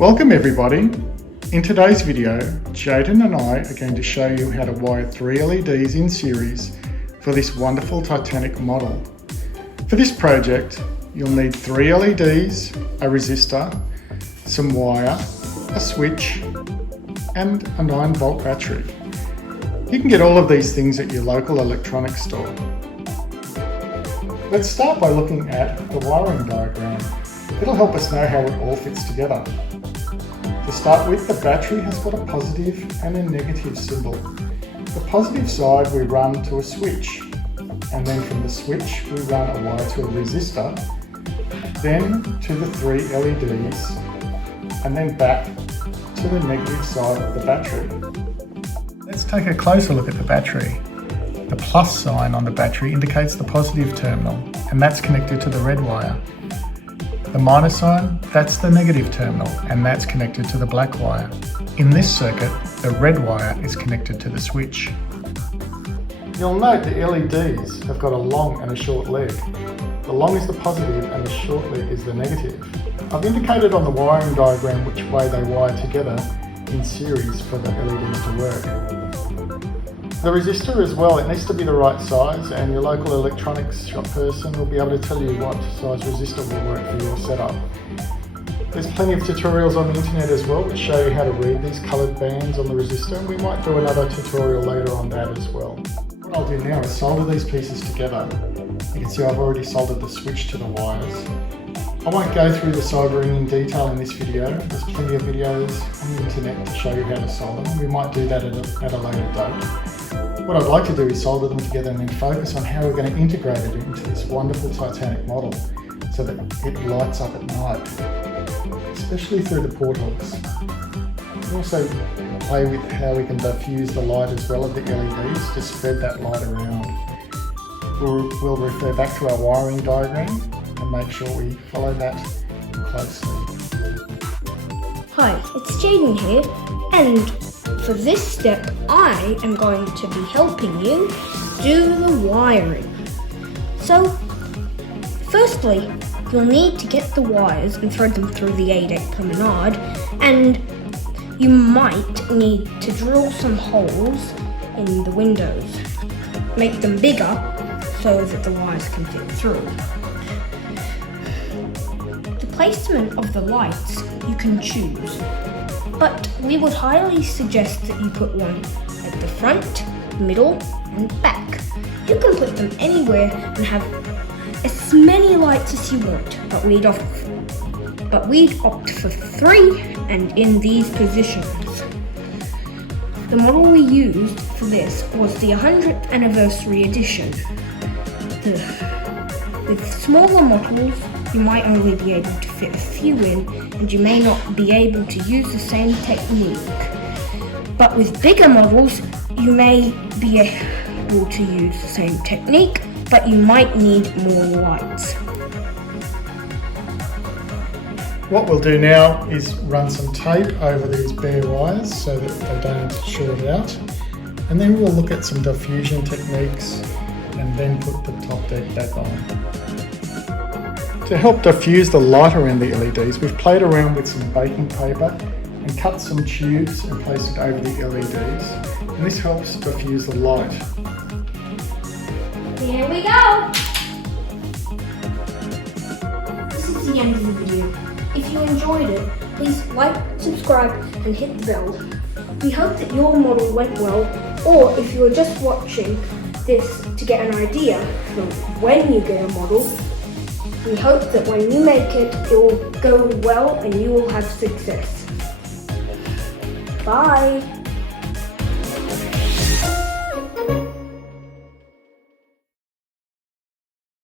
Welcome everybody. In today's video, Jaden and I are going to show you how to wire 3 LEDs in series for this wonderful Titanic model. For this project, you'll need 3 LEDs, a resistor, some wire, a switch, and a 9-volt battery. You can get all of these things at your local electronics store. Let's start by looking at the wiring diagram. It'll help us know how it all fits together. To start with, the battery has got a positive and a negative symbol. The positive side we run to a switch, and then from the switch we run a wire to a resistor, then to the 3 LEDs, and then back to the negative side of the battery. Let's take a closer look at the battery. The plus sign on the battery indicates the positive terminal, and that's connected to the red wire. The minus sign, that's the negative terminal, and that's connected to the black wire. In this circuit, the red wire is connected to the switch. You'll note the LEDs have got a long and a short leg. The long is the positive and the short leg is the negative. I've indicated on the wiring diagram which way they wire together in series for the LEDs to work. The resistor as well, it needs to be the right size, and your local electronics shop person will be able to tell you what size resistor will work for your setup. There's plenty of tutorials on the internet as well which show you how to read these coloured bands on the resistor, and we might do another tutorial later on that as well. What I'll do now is solder these pieces together. You can see I've already soldered the switch to the wires. I won't go through the soldering in detail in this video. There's plenty of videos on the internet to show you how to solder them. We might do that at a later date. What I'd like to do is solder them together and then focus on how we're going to integrate it into this wonderful Titanic model so that it lights up at night, especially through the portholes. We'll also play with how we can diffuse the light as well of the LEDs to spread that light around. We'll refer back to our wiring diagram and make sure we follow that closely. Hi, it's Jaden here, and for this step I am going to be helping you do the wiring. So, firstly, you'll need to get the wires and thread them through the 8/8 promenade, and you might need to drill some holes in the windows. Make them bigger so that the wires can fit through. The placement of the lights you can choose, but we would highly suggest that you put one at the front, middle and back. You can put them anywhere and have as many lights as you want, but we'd opt for 3 and in these positions. The model we used for this was the 100th anniversary edition. With smaller models, you might only be able to fit a few in, and you may not be able to use the same technique. But with bigger models, you may be able to use the same technique, but you might need more lights. What we'll do now is run some tape over these bare wires so that they don't short out, and then we'll look at some diffusion techniques and then put the top deck back on. To help diffuse the light around the LEDs, we've played around with some baking paper and cut some tubes and placed it over the LEDs, and this helps diffuse the light. Here we go! This is the end of the video. If you enjoyed it, please like, subscribe and hit the bell. We hope that your model went well, or if you are just watching this to get an idea for when you get a model, we hope that when you make it, it will go well and you will have success. Bye!